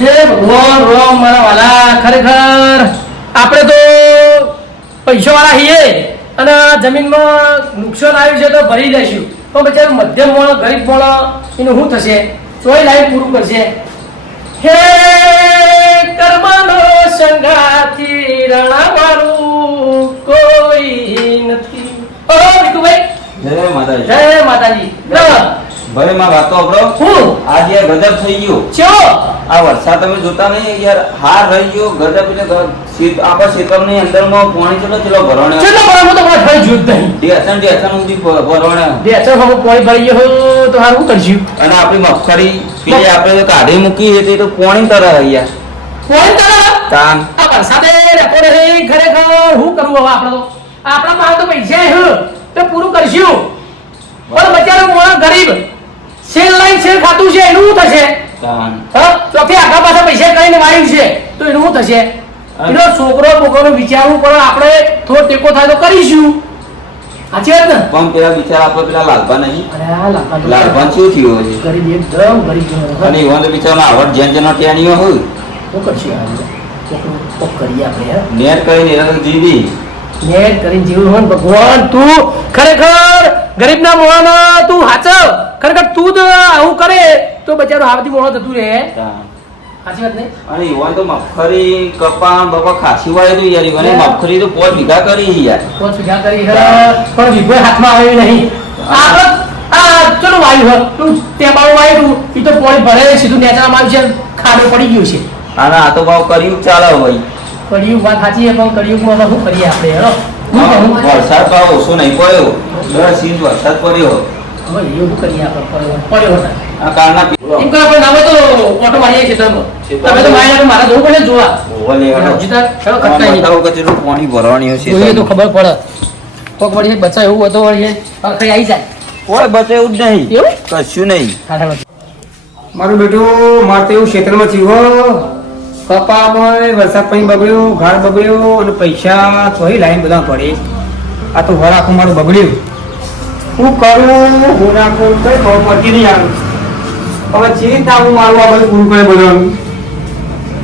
હે ભગવાન રોમ મારા વાલા, ખરેખર આપણે તો પૈસા વાળા છીએ અને જમીનમાં નુકસાન આવ્યું છે તો ભરી દઈશું, પણ બિચારું મધ્યમ માણસ, ગરીબ માણસ, એનું શું થશે? ચોય લાઈફ પૂરું કરશે. હે કર્મનો સંગાથી રણાવાળું કોઈ નથી. ઓ વિકુભાઈ, જય માતાજી. જય માતાજી. ભાઈ માં વાતો આપણો હું આજ યાર ગજબ થઈ ગયો. ચો આ વરસાદ તમે જોતા નહીં યાર, હાર રહી ગયો ગજબ. એટલે આપણા ખેતરની અંદરમાં પાણી ચલો ભરવાણે કેટલો ભરવાનું તો કોઈ થઈ જુદ નહીં. ડેસન સુધી ભરવાણે બેચર હમ પાણી ભરી ગયો તો હારું કરશું. અને આપણી મગફળી પેલી આપણે કાઢી મૂકી હતી તો પાણી તરહ યાર કોઈ તરફ તાન આ વરસાદે રેકોર્ડ હે. ખરેખર શું કરવું હવે? આપણે તો આપણા પાસે તો પૈસા હે તો પૂરું કરશું, પણ બચારો માણસ ગરીબ સેલ લાઈન સેલ ખાતું છે, એનું શું થશે? તાન હા, ચોથી આગા પાછા પૈસા કરીને વાળ્યું છે તો એનું શું થશે? એનો છોકરો બોકરો વિચારવું પડે. આપણે થોડો ટેકો થાય તો કરીશું. સાચી વાત ને? પણ પેલા બિચારા આપણે પેલા લાલભા નહીં, અરે આ લાલભા શું થયું છે? ગરીબ, એકદમ ગરીબ. અને એવા તો બિચારા આવડ જેન જેનો ટેણીઓ હોય શું કરશું? કોક કરીએ આપણે. નેર કરીને એના તો જીવી નેટ કરીને જીવું હોય ને ભગવાન. તું ખરેખર ગરીબના મોણામાં તું હાચવ. ખરેખર તું જ આવું કરે તો બચારો આવતી મોણો થતું રહે. તાન. સાચી વાત નહીં? અને એવા તો મગફળી કપા બાપા ખાસી વાય તો યાર એવાની મગફળી તો 5 વીઘા કરી યાર. કોણ સુધા કરી હે, પણ વિભોય હાથમાં આવ્યું નહીં. આ ચલો વાયુ હે તું તે બાળું વાયુ ઈ તો પોણી ભરે સીધું નેચામાં આવ્યું છે, ખાડો પડી ગયું છે. અને આ તો ભાવ કર્યું ચાલે ભાઈ. કળિયુગ વાત સાચી છે, પણ કળિયુગમાં શું કરીએ આપણે? હેલો વરસાદ ભાવ ઓછો નહીં પડ્યો, 10 ઇંચ વરસાદ પડ્યો. હવે એવું કરીએ આપણે? પડ્યો હતા આ કારના એમ કે આપણે નામે તો ઓટો મારીએ ખેતરમાં. તમે તો મારી મારા જવું પડે જોવા. જીતા ચલો કટકાઈ નહીં. બતાવો કે કેટલું પાણી ભરવાની હશે. જોઈએ તો ખબર પડે. કોક વળી બચ્ચા એવું હતો વળી ખરી આવી જાય. કોઈ બચે એવું જ નહીં, એવું કશું નહીં. મારું બેટું મારે તો એવું ક્ષેત્રમાં થયું કપામાં વરસાદ પાણી બગડ્યું, ઘાડ બગડ્યો અને પૈસા તો લાઈન બધા પડે. આ તો વર આખું મારું બગડ્યું. શું કરું? હું રાખું કઈ બહુ પડતી નહીં આવ્યું. હવે જે રીતના હું મારું આ બધું પૂરું કરે બધાનું.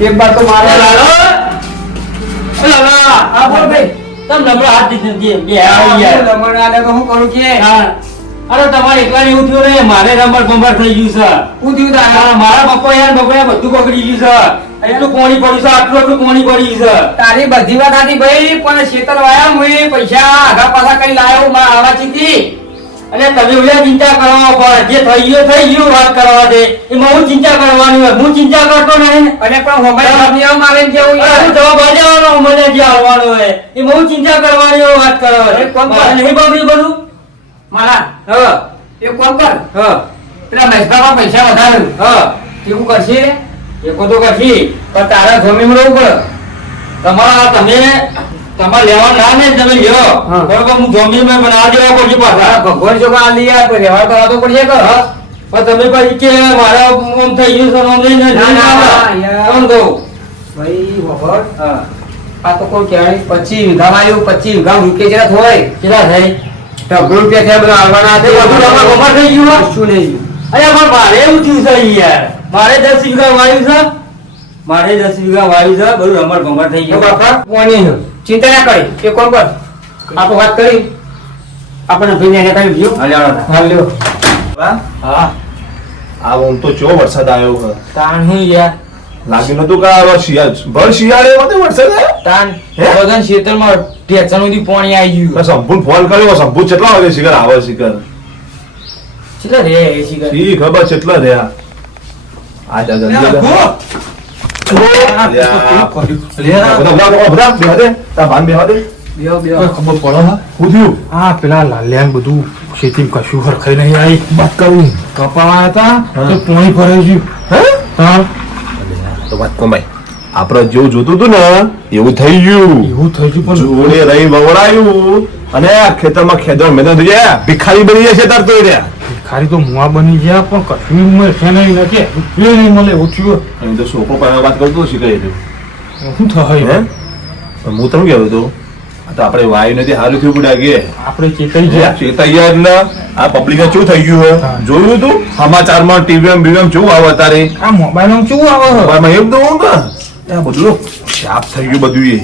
એક વાર તો મારે આ બોલ ભાઈ, તમ નબળા હાથ દીધી બે લમણ આલે તો હું કરું કે અરે તમારે એકલા એવું થયું ને, મારે નંબર બંબર થઈ ગયું છે. હું થયું તારે? મારા પપ્પા યાર બગડ્યા, બધું બગડી ગયું છે. એટલું કોણી પડ્યું છે, આટલું કોણી પડી ગયું છે. તારી બધી વાત હતી ભાઈ, પણ શેતર વાયા હું પૈસા આગા પાછા કઈ લાયો મારા આવાચીથી. અને તમે ઓલા ચિંતા કરવા પડે, જે થઈ ગયું વાત કરવા દે. એમાં હું ચિંતા કરવાની હોય? હું ચિંતા કરતો નહીં. અને પણ હોમાઈ મારે જેવું હું જવાબ આલવાનો મને જે આવવાનો હોય એમાં હું ચિંતા કરવાની હોય વાત કરવાની. કોણ કરે? મારે નહીં બગડ્યું બધું. મારા હા એ કોણ કર હા પેલા મહેસામાં પૈસા વધારે હા એવું કરશે એકો તો કરશી. પણ તારા જમીન રહેવું પડે. તમારે લેવા ના ને તમે લ્યો હા. બરોબર, હું જમીનમાં બનાવી દેવા પડશે પાછા. ભગવાન જો આ લઈ આવે તો વ્યવહાર કરવા તો પડશે કે પણ તમે પછી કે મારા આમ થઈ ગયું છે આમ લઈને ના, ના, યાર. કોણ કહું? ભાઈ વગર હા આ તો કોઈ કહેવાય 25 વીઘામાં આવ્યું 25 વીઘા મૂકે જરા થોય કેટલા થાય? ઢગલો રૂપિયા થયા બધા આવવાના તે બધું તમારે ખબર થઈ ગયું હો? કશું નહીં. અરે પણ મારે એવું થયું છે યાર, મારે 10 વીઘા વાયુ છે, મારે 10 વીઘા વાયુ છે, બધું રમણ ભમર થઈ તો ગયું. બાપા કોની છે? ચિંતા ના કરી એ કોણ કર આપણે વાત કરી આપણને ભાઈને એને કઈ ગયું હાલ લ્યો હા આ ઓમ તો ચો વરસાદ આવ્યો છે. તાણ હું યાર લાગ્યું નતું કે આ શિયાળે એવો તો વરસાદ આવ્યો. તાણ હે? બગન ખેતરમાં ટેચન સુધી પાણી આવી ગયું. તો સંપૂર્ણ ફોન કર્યો, સંપૂર્ણ કેટલા વાગે શિખર આવે શિખર કેટલા રે એ શિખર? શી ખબર કેટલા રહ્યા આ જા જલ્દી બધા બેહવા દે, તારા ભાન બેહવા દે. બેહો બેહો ખબર પડે હા શું થયું? આ પેલા લાલ્યાન બધું ખેતીમાં કશું હરખાઈ નહીં આવી વાત કરું કપાવા હતા તો પોણી ભરાઈ ગયું. હે હા તો વાત કમાઈ આપણે જેવું જોતું હતું ને એવું થઈ ગયું. એવું થઈ ગયું પણ જોડે રહી વવડાયું અને આ ખેતરમાં ખેતર મેદાન થઈ ગયા, ભિખારી બની જાય છે તાર તો રહ્યા. ખાલી તો મુવા બની ગયા પણ કશું મળશે નહીં નથી રૂપિયો નહીં મળે ઓછું અને તો છોકરો પાસે વાત કરતો શીખાય છે. શું થાય હે હું તમને કહેતો હતો તો આપણે વાયુ નથી હારું થયું પડ્યા કે આપણે ચેતાઈ ગયા ચેતૈયા એટલે આ પબ્લિક શું થઈ ગયું હોય જોયું તું સમાચારમાં ટીવી બીવીએમ શું આવે તારે આ મોબાઈલ શું આવે મોબાઈલમાં એમ તો હું આ બધું શાપ થઈ ગયું બધું એ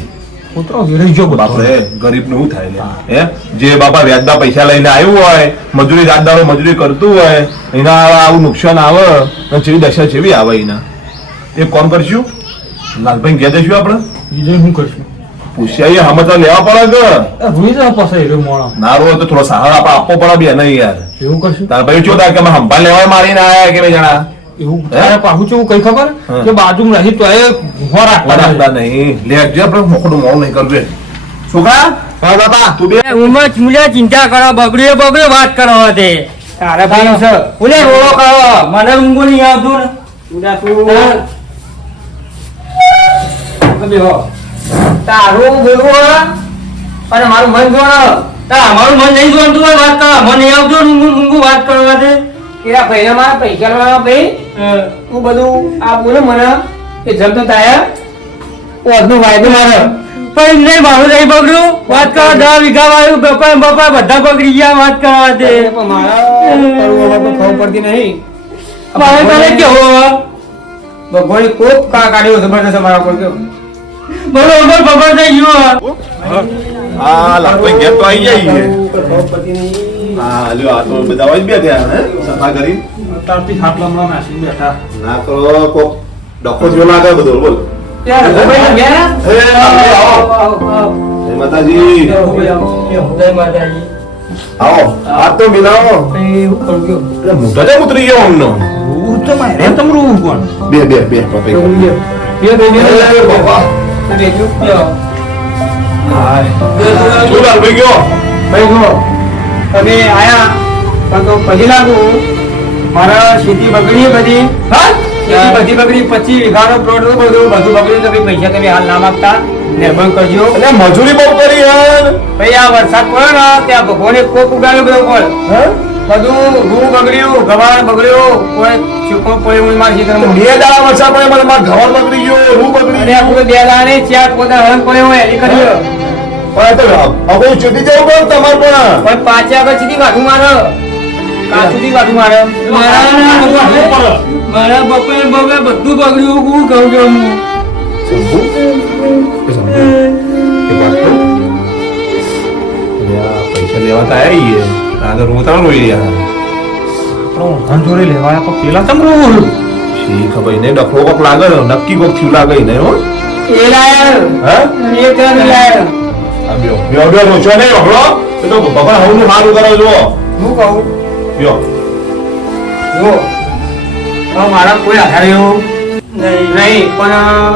કૂતરો વેરાઈ ગયો બધો બાપરે ગરીબ નું શું થાય લે? હે જે બાપા વ્યાજના પૈસા લઈને આવ્યું હોય મજૂરી રાતદારો મજૂરી કરતું હોય એના આવું નુકસાન આવે તો જેવી દશા જેવી આવે એના એ કોણ કરશું લાલભાઈ કહે દઈશું આપણે બીજે શું કરશું પૂછ્યા હમ તો લેવા પડે કે રૂઈ જવા પાસે એ મોણો ના રો તો થોડો સહારો આપણે આપવો પડે બે નહીં યાર એવું કરશું તાર ભાઈ શું થાય કે અમે હંભાળ લેવા મારીને આયા કે બે જણા એવું તારે પાછું કેવું કઈ ખબર હા. કે બાજુમાં રહી તો એ ઉભો રાખતા રાખતા નહીં લે જે આપણે મોકળું મોડું નહીં કરવું શું કા હા બાપા તું બે ઉમર મુલે ચિંતા કરો બગડ્યો વાત કરો તે તારે ભાઈ છે ઉલે રોળો કરો મને ઊંઘો નહીં આવતું ને ઉડા બેહો તારું બોલવું અને મારું મન જોડો અમારું મન નહીં જોડતું હોય વાત કરો મને નહીં આવતું ઊંઘું વાત કરવા દે એના ભાઈને મારા પૈસા લેવાના ભાઈ હું બધું આ બોલે મને એ જમતો તાયા ઓદનું વાયદો મારે પણ નહીં મારું નહીં બગડ્યું વાત કરો 10 વીઘા વાળું બપા બપા બધા બગડી ગયા વાત કરવા દે પણ મારા કરવું હવે તો ખબર પડતી નહીં મારે તને કેવો ભગવાને કોક કાઢ્યો જબરદસ્ત મારા ઉપર કેવો બરોબર ખબર થઈ ગયું હા લાલભાઈ ઘેર તો આવી જાય ખબર પડતી નહીં હા લ્યો આ તો બધા હોય જ બે થયા હે સફા કરી તારથી હાથ લમણા નાસી બેઠા ના કરો કોક ડખો જો લાગે બધું બોલ યાર ભાઈ ગયા હે આવો જય માતાજી જય માતાજી આવો હાથ તો મિલાવો એવું કરું ગયો એટલે મોઢા જ ઉતરી ગયો અમનો હું તો મારે તમરું કોણ બે પપ્પા એવું ગયો બે બાપા બેજો હાય શું લાલભાઈ ગયો ભાઈ જો તમે આયા પણ તો પછી લાગુ મારા ખેતી બગડી બધી હા ખેતી બધી બગડી 25 વીઘાનો પ્લોટ બધું બગડ્યું તો ભાઈ પૈસા તમે હાલ ના માંગતા મહેરબાન કરજો એટલે મજૂરી બહુ કરી યાર ભાઈ આ વરસાદ પડ્યો ને ત્યાં ભગવાને કોક ઉગાડ્યો બધો કોલ બધું રૂ બગડ્યું ગવાણ બગડ્યો કોઈ ચૂકો પડ્યો મારા ખેતરમાં બે દાડા વરસાદ પડે મને મારા ઘર બગડી ગયો રૂ બગડી અને આપણે બે દાણે ચાર પોતા હરણ પડ્યો હોય એની કર્યો પણ તો હવે ચૂકી જવું પડે તમારે પણ પણ પાછે આગળ સીધી કાઠું મારે કાઠુંથી કાઠું મારે મારા બપા બપા બધું બગડ્યું હું કહું કે હું પૈસા લેવા તો આવી આ તો રોતા રોઈ રહ્યા ધન જોડે લેવાયા પણ પેલા તમરું શી ખબર નહીં ડફો કોક લાગે ને, નક્કી કોક થયું લાગે ને હો એ લાયા હા એ ત્રણ લાયા આ બ્યો રોચો નહીં વખલો એ તો ભગવાન હવનું સારું કરો જો હું કહું બ્યો જો હવે મારા કોઈ આધાર એવું નહીં પણ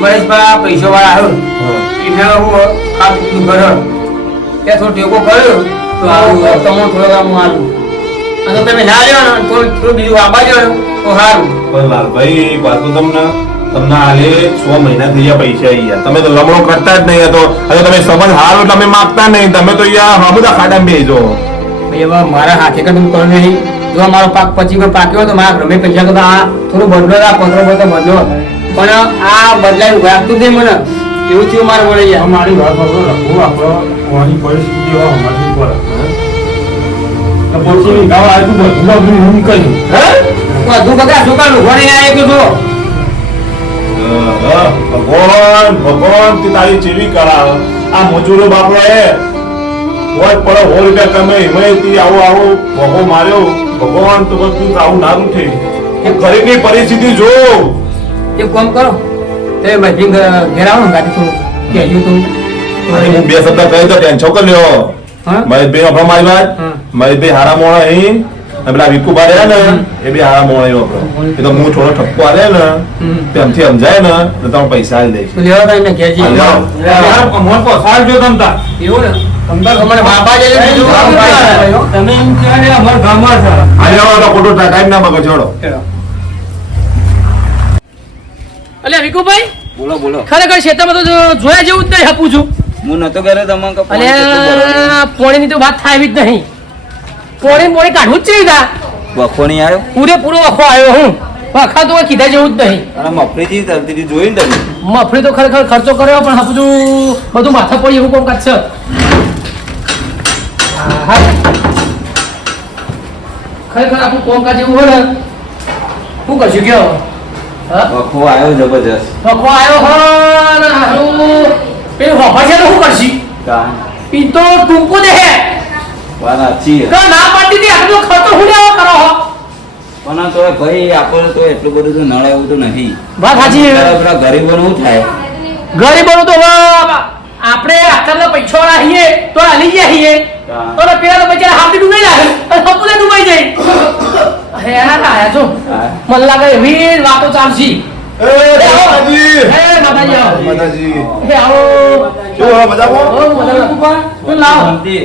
મહેશભાઈ પૈસા વાળા આવ્યો એને હું ખાતું ઘર ત્યાં થોડો ટેકો કર્યો તો આવું તમે થોડો આમ મારું અને તમે ના લ્યો ને થોડું બીજું આપવા જો તો સારું પણ લાલભાઈ વાત તો તમને હાલે 6 મહિના થઈ ગયા પૈસા અહીંયા તમે તો લમણો કરતા જ નહીં તો હવે તમે સંબંધ હારો એટલે અમે માગતા નહીં તમે તો યાર હમુદા ખાડા બેજો ભાઈ હવે મારા હાથે કદમ કરો નહીં જો મારો પાક 25 પર પાક્યો તો મારા ઘરે પૈસા તો આ થોડું બદલો આ 15 બદલો પણ આ બદલાયું વાગતું નહીં મને એવું થયું મારે વળી ગયા મારી વાત ખબર રાખું આપણો કોની પરિસ્થિતિ એવા હમણાં પડે તો પછી ગાવ આવ્યું બધું બધું હું કર્યું બધું બધા છોકરાનું ઘરે આવ્યા કે જો ભગવાન તે તારી ચેવી કરાવ આ મજૂરો બાપડો એ હોય પડે હો રૂપિયા તમે હિમાયતી આવો ભગો માર્યો ભગવાન તો બધું આવું નારું થઈ એ ગરીબની પરિસ્થિતિ જો એક કામ કરો તે બધી ઘેર આવો ને ગાડી થોડું કહેજો તું અને હું બે શબ્દ કહી તો ટેન્શન કર લ્યો હા? મહેશભાઈ આપણો મારી વાત હા. મહેશભાઈ હારા મોણા અહીં અને પેલા વિકુબા રહ્યા ને એ બી હારા મોણા એવો આપણો એ તો હું થોડો ઠપકો આલે ને તેમથી સમજાય ને તો તમે પૈસા આલી દઈશ તું લેવા તાઈને ઘેરજી હા, યાર મોર પર સાલ જો તમતા એવું ને તમતાર અમારે બાપા જે બીજું કામ કરે. તમે એમ કહો ને અમારા ગામમાં છે આજે આવો ખોટો ટાઈમ ના મગજ છોડો અલ્યા વિકુભાઈ બોલો બોલો ખરેખર ક્ષેત્રમાં તો જોયા જેવું જ નહીં આપું છું હું નતો ઘરે તમને કે પાણી કેટલું ભરવાનું. અલ્યા પોણીની તો વાત થાય એવી જ નહીં પોણી કાઢવું જ છે વખો નહીં આવ્યો પૂરેપૂરો વખો આવ્યો હું વખા તો કીધા જેવું જ નહીં. અને મફળીથી તરતીથી જોઈને તમે મફળી તો ખરેખર ખર્ચો કર્યો પણ આ બધું માથા પડી એવું કોમ કાઢશે. હા ખરેખર આપણું કોમ કાજ એવું હોય ને શું કરશું કયો? હા વખો આવ્યો જબરજસ્ત. વખો આવ્યો હોય ને હારું પેલું વફા છે તો શું કરશી? ઈ તો ટૂંકું દે વાત સાચી છે. તો ના પાડી દી આટલો ખર્ચો હું લેવો કરો હો? પણ તો ભાઈ આપણે તો એટલું બધું તો નડે એવું તો નહીં. વાત સાચી. પેલા ગરીબોનું શું થાય? ગરીબોનું તો હવે આપણે આટલા પૈસા વાળા છીએ તો હાલી ગયા છીએ હા. તો પેલા તો બચારા હાથી ડૂબાઈ જાય અને હપુલે ડૂબાઈ જાય. હેરાન આયા છો. હા. મને લાગે એવી જ વાતો ચાલશે. માતાજી એ માતાજી આવો. માતાજી એ આવો. કેવું હે, મજામાં? ઓ મજામાં. તું લાવો. શાંતિ.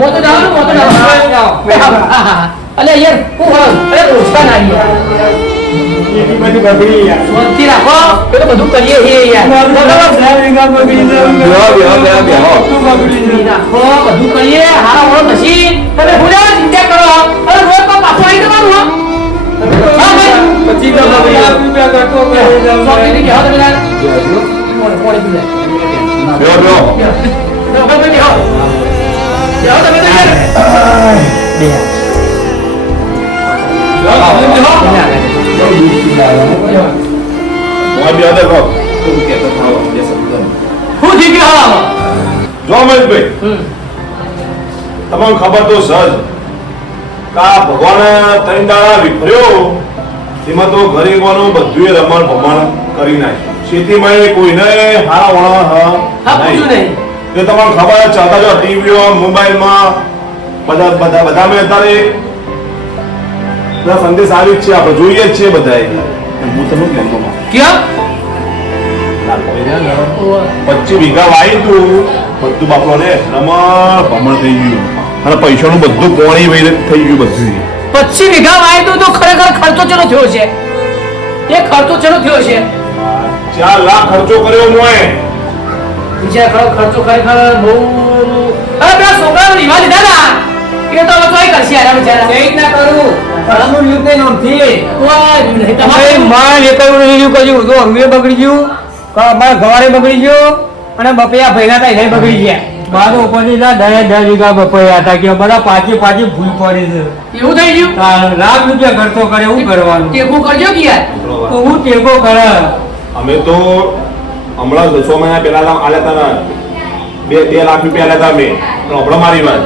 મોતો જાવ મોતો જાવ. અલે યાર હું હા અરે ઓછા ના યાર. એટલી બધી બગડી યાર. શાંતિ રાખો પેલું બધું કરીએ છીએ યાર. બેહો. રાખો બધું કરીએ હારા ઓળખ નથી તમે ભૂલ્યા ચિંતા કરો અરે રોજ તો પાછું આવી જવાનું હો. હા ભાઈ પછી તો રૂપિયા કરતો કરે શાંતિથી બેહો તમે યાર. પોણી પી લે. બેહો, બેહો. બેહો ભાઈ બેહો. બેહો તમે તો યાર. તમારે બે હાથે કહો. તું કહેતો થાવ, બે શબ્દો. હું થઈ ગયો આમાં. જો મહેશભાઈ, તમને ખબર તો સજ કા ભગવાને ત્રણ દાડા વિફર્યો એમાં તો ગરીબોનું બધું રમણ ભમણ કરી નાખ્યું. ખેતીમાં કોઈને હારા વણા હા પૂછું નહીં. એ તમને ખબર જ ચાલતા જો ટીવીઓ મોબાઈલમાં બધા મેં અત્યારે બધા સંદેશ આવી જ છે, આપણે જોઈએ જ છીએ બધાએ. હું તમને કહેતો માં ક્યાં 25 વીઘા વાઈ તું બધું બાપરોને રમણ ભમણ થઈ ગયું અને પૈસાનું બધું પોણી વહી થઈ ગયું બધું. 25 વીઘા વાય તો ખરેખર ખર્ચો ચેલો થયો છે? એ ખર્ચો ચેલો થયો છે? 4 લાખ ખર્ચો કર્યો મોએ. બીજા ખર્ચો ખરેખર બહુ અરે પેલા છોકરાનો રીવા લીધા ના એ તો હવે કોઈ કરશે યાર બિચારા. એ રીતના કરું પરમનું યુદ્ધ નહીં નોંધથી. કોઈ નહીં ભાઈ તમારે માર એકાઈ નહીં કર્યું તો હરવે બગડી ગયું મારા ગવારે બગડી ગયું અને બપૈયા ભૈલા હતા એને બગડી ગયા મારો ઉપરથી 10 વીઘા બપૈયા હતા કે બધા પાછી ભૂલ પડી છે એવું થઈ ગયું. લાખ રૂપિયા ખર્ચો કરે એવું કરવાનું ટેકો કરજો કે યાર. તો હું ટેકો કરે અમે તો હમણાં 6 મહિના પહેલા આલ્યા હતા ને 2 લાખ રૂપિયા આલ્યા હતા અમે પણ હમણાં મારી વાત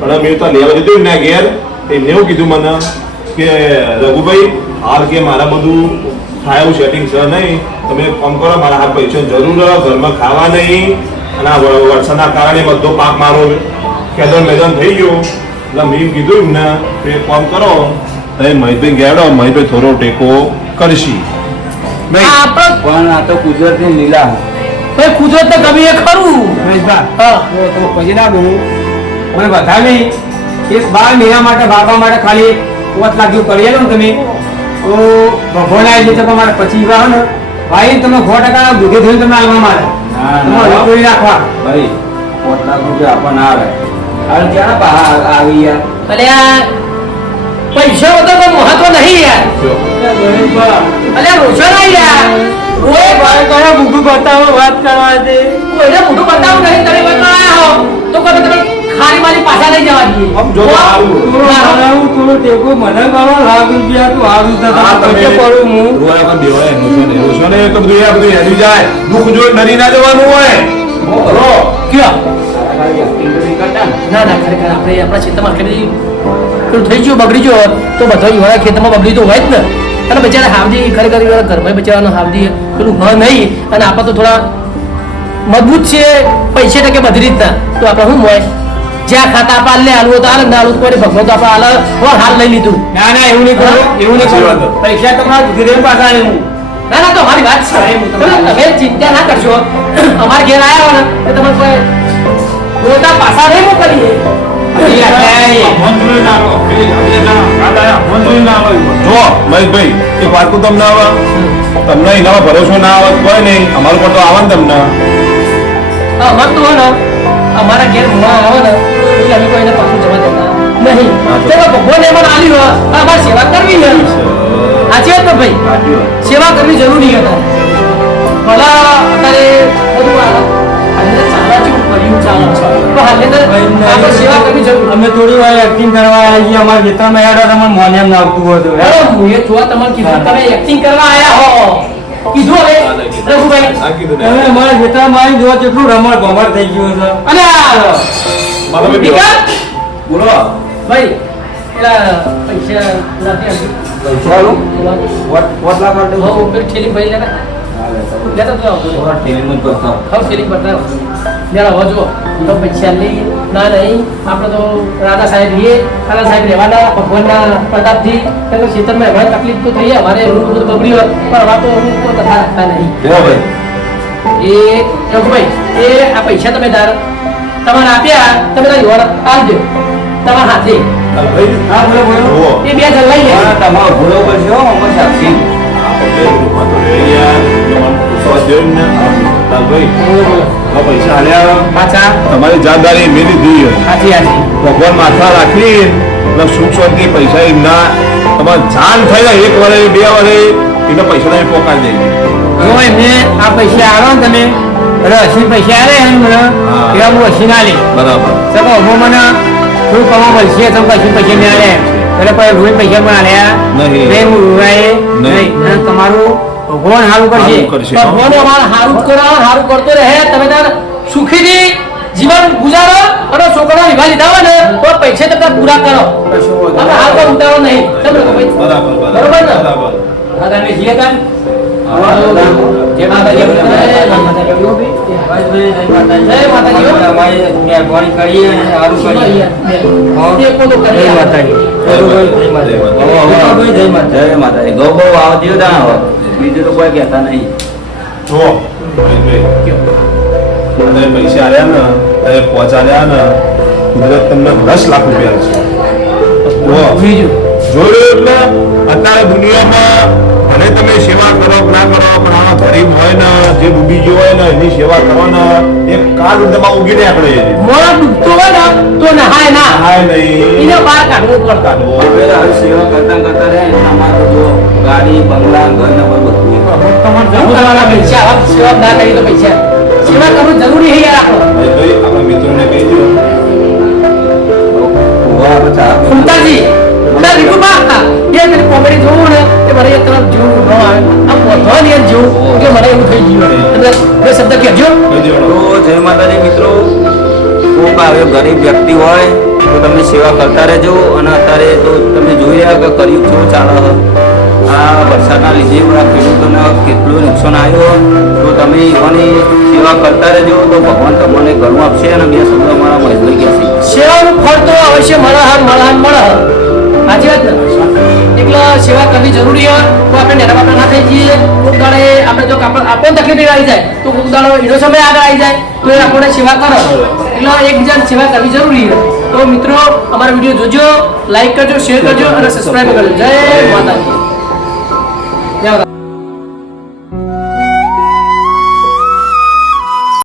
પણ મેં તો લેવા દીધું ને ઘેર એમને એવું કીધું મને કે રઘુભાઈ હાલ કે મારા બધું થાય એવું સેટિંગ છે નહીં, તમે એક કામ કરો મારા હાથ પૈસા જરૂર ઘરમાં ખાવા નહીં અને આ વરસાદના કારણે બધો પાક મારો ખેદન મેદાન થઈ ગયો એટલે મેં કીધું એમને કે એક કામ કરો તમે મહેશભાઈ ગેડો મહેશભાઈ થોડો ટેકો કરશી નહીં. આપણે પણ આ તો કુદરતની લીલા. ભાઈ કુદરત ને ગમે એ ખરું. હા તો પછી ના બોલું મને બધા નહીં એક 12 મહિના માટે બાપા માટે ખાલી 5 લાખ જેવું કરી આલો ને તમે તો ભગવાન આવી જશે તમારે પછી વાહ ને ભાઈ તમે 100% દૂધે થઈને તમે આલવા મારે તમારે રોકડી રાખવા ભાઈ 5 લાખ રૂપિયા આપણને આવે હાલ ક્યાં બહાર આવી યાર. અલે આ પૈસા વગર કોઈ મહત્વ નહીં યાર. અલે રોશન આ યાર રોય ભાઈ કયા મૂકું બતાવો વાત કરવા દે કોઈને મોઢું બતાવું નહીં તમે બતાવ આયા હો તો કોઈ તમે ખાલી મારી પાછા લઈ જવા દઈએ. આમ જો તો સારું. થોડો ટેકો મને કરો લાખ રૂપિયા તું હારું આ થતા તમે પડું હું રોયા પણ દેવાય રોશને તો બધું એ બધું હેડી જાય દુઃખ જોઈ ડરી ના જવાનું હોય. બોલો ક્યાં તારા acting તો નહીં કરતા ને? ના ના ખરેખર આપણે આપણા ખેતરમાં ખેતી પેલું થઈ ગયું બગડી ગયો હોત તો બધા યુવાના ખેતરમાં બગડી તો હોય જ ને અને બચારા હાવદી ખરેખર યુવાના ઘરમાં બચારાનો હાવદી પેલું હ નહીં અને આપણે તો થોડા મજબૂત છે પૈસે ટકે બધી રીતના તો આપણે શું હોય જ્યાં ખાતા પાલ લે આલુ તો હાલ ના આલુ કોઈ ભગવાન તો આપણે હાલ લઈ લીધું. ના ના એવું નહીં કરું એવું નહીં કરું પૈસા તમારા દૂધે થઈને પાછા આલે હું ના ના તો અમારી વાત છે તમે ચિંતા ના કરશો અમારા ઘેર આવ્યા હોય ને તો તમે કોઈ રોતા પાછા નહીં મોકલીએ. જો મહેશભાઈ એક વાત તો તમને આવે તમને એનામાં ભરોસો ના આવે તો કોઈ નહીં અમારું પર તો આવે ને તમને. અમાર તો હોય ને અમારા ઘેર મોણા આવે ને એટલે અમે કોઈને પાછું જવા દેતા નહીં. ચલો ભગવાન એમાં આલ્યું હોય અમારે સેવા કરવી છે. સાચી વાત ને ભાઈ? સાચી વાત. સેવા કરવી જરૂરી છે તારે. ભલા અત્યારે બધું હાલે ચાલવા જેવું કર્યું ચાલે તો હાલે તો આપણે સેવા કરવી જરૂરી. અમે થોડી વાર એક્ટિંગ કરવા આવ્યા છીએ અમારા ખેતરમાં હેડો તમને મોને એમ ના આવતું હતું અરે હું એ જોવા તમને કીધું તમે એક્ટિંગ કરવા આયા હો કીધું હવે રઘુભાઈ આ કીધું ને. તમે અમારા ખેતરમાં આવીને જુઓ કેટલું રમણ ભમર થઈ ગયું છે અને મારા બેટો. ટીકા? બોલો ભાઈ પેલા પૈસા નથી આપી. પૈસાનું? વોટ લાખ માટે હો પેલી ઠેલી ભાઈ લેતા લેતા તો આવો. ટીવીમાં જ બતાવો. હવે ઠેલી બતાવો જરા હો જો તો પૈસા લઈ ના નહીં આપણે તો રાધા સાહેબ રહીએ રાધા સાહેબ રહેવાના ભગવાનના પ્રતાપથી કેમ કે ખેતરમાં એમાં તકલીફ તો થઈ અમારે રૂમ બધું બગડ્યું પણ હવે તો રૂમ કોઈ તથા રાખતા નહીં કેવો ભાઈ? એ રઘુભાઈ એ આ પૈસા તમે તમારે આપ્યા તમે તારી વોટ આપજો તમારા હાથે ભાઈ, હા બોલો બોલો જુઓ. એ બે જણ લઈ લે પણ તમારો ભૂલો પડશે હો, અમે સાક્ષી. આપણે વાંધો નહીં યાર. તમારે પૂછવા જેવું ને. લાલભાઈ, આ પૈસા આલ્યા. પાછા તમારી જવાબદારી મેં લીધી છે. હાજી હાજી ભગવાન માથા રાખી એટલે સુખ શાંતિ પૈસા એમના તમારે જાન થઈ જાય 1 વર્ષ 2 વર્ષ એને પૈસા તમે પોકાડી દે. જો એમને આ પૈસા આલો ને તમે એટલે 80 પૈસા આલે એમ મને હા. એવા હું 80 ના લે બરાબર. ચલો હું મને શું કમા મળશે તો પછી પૈસા મેં આલે એટલે પછી રૂપિયા પૈસા પણ આલ્યા નહીં. નહીં હું રૂવાય નહીં. નહીં અને તમારું ભગવાન સારું કરશે સારું કરશે. ભગવાન અમારે સારું જ કરો સારું કરતો રહે તમે તાર સુખીથી જીવન ગુજારો અને છોકરા વિવાહ લીધા હોય ને તો પૈસા તમે પૂરા કરો તમે હાલ પર ઉતારો નહીં તમે ભાઈ બરાબર બરોબર ને બરાબર. હા તમે જીએ તાન જય માતાજી જય માતાજી જય માતાજી અમારી મહેરબાની કરી અને સારું કરી એ કોનો કરે જય માતાજી જય માતાજી જય માતાજી જય માતાજી. ગૌ બહુ આવતી હોય ના આવે. બીજું તો કોઈ કહેતા નહીં. જુઓ ભાઈ, અને પૈસા આલ્યા ને તમે પહોંચાડ્યા ને કુદરત તમને 10 લાખ રૂપિયા છે. જુઓ બીજું જોયું એટલે અત્યારે દુનિયામાં ભલે તમે સેવા કરો કે ના કરો પણ આવા ગરીબ હોય ને જે ડૂબી ગયો હોય ને એની સેવા કરવાના એક કાળ ઉદ્ધમાં ઉગીને આપણે મોળો ડૂબતો હોય ને તો નહાય ના હાય નહીં એને બહાર કાઢવું પડતા હવે આવી સેવા કરતા કરતા રહે અમારે તો જો ગાડી બંગલા ઘર ને બધું હું કરવાના પૈસા આવા સેવા ના કરી તો પૈસા સેવા કરવું જરૂરી છે યાર આપણો ભાઈ આપણા મિત્રોને કહી દો આપણે ચા પીવા. ફૂમતાજી ના રીકુબા એ પેલી કોમેડી જોવું ને તે મને એક તરફ જોવું ન આવે આમ વધવાની એમ જોવું કે મને એવું થઈ ગયું એટલે બે શબ્દ કહેજો કહી દેવાનો. તો જય માતાજી મિત્રો. કોક આવે ગરીબ વ્યક્તિ હોય તો તમે સેવા કરતા રહેજો અને અત્યારે તો તમે જોઈ રહ્યા કે કરિયુગ કેવું ચાલે છે. આ વરસાદના લીધે બધા ખેડૂતોને કેટલું નુકસાન આવ્યું તો તમે એવાની સેવા કરતા રહેજો તો ભગવાન તમને ઘણું આપશે અને બે શબ્દ અમારા મહેશભાઈ કહેશે. સેવાનું ફળ તો અવશ્ય મળે સાચી વાત ને એટલે સેવા કરવી જરૂરી હોય તો આપણે નેરા બાપા ના થઈ જઈએ કોક દાડે આપણે જો આપણને તકલીફ આવી જાય તો કોક દાડો એનો સમય આગળ આવી જાય તો એ આપણે સેવા કરો એટલે એકબીજાને સેવા કરવી જરૂરી છે તો મિત્રો અમારા વિડીયો જોજો લાઈક કરજો શેર કરજો અને સબસ્ક્રાઈબ કરજો જય માતાજી.